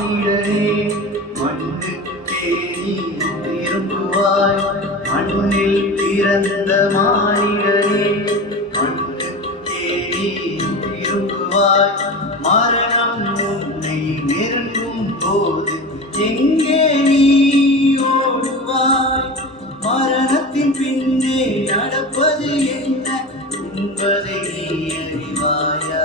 மானிடரே மண்ணுக்கே நீ திரும்புவாய். மண்ணில் பிறந்த மானிடரே மண்ணுக்கே நீ திரும்புவாய். மரணம் உன்னை நெருங்கும் போது எங்கே நீ ஓடுவாய்? மரணத்தின் பின்னே நடப்பது என்ன என்பதை நீ அறிவாயா?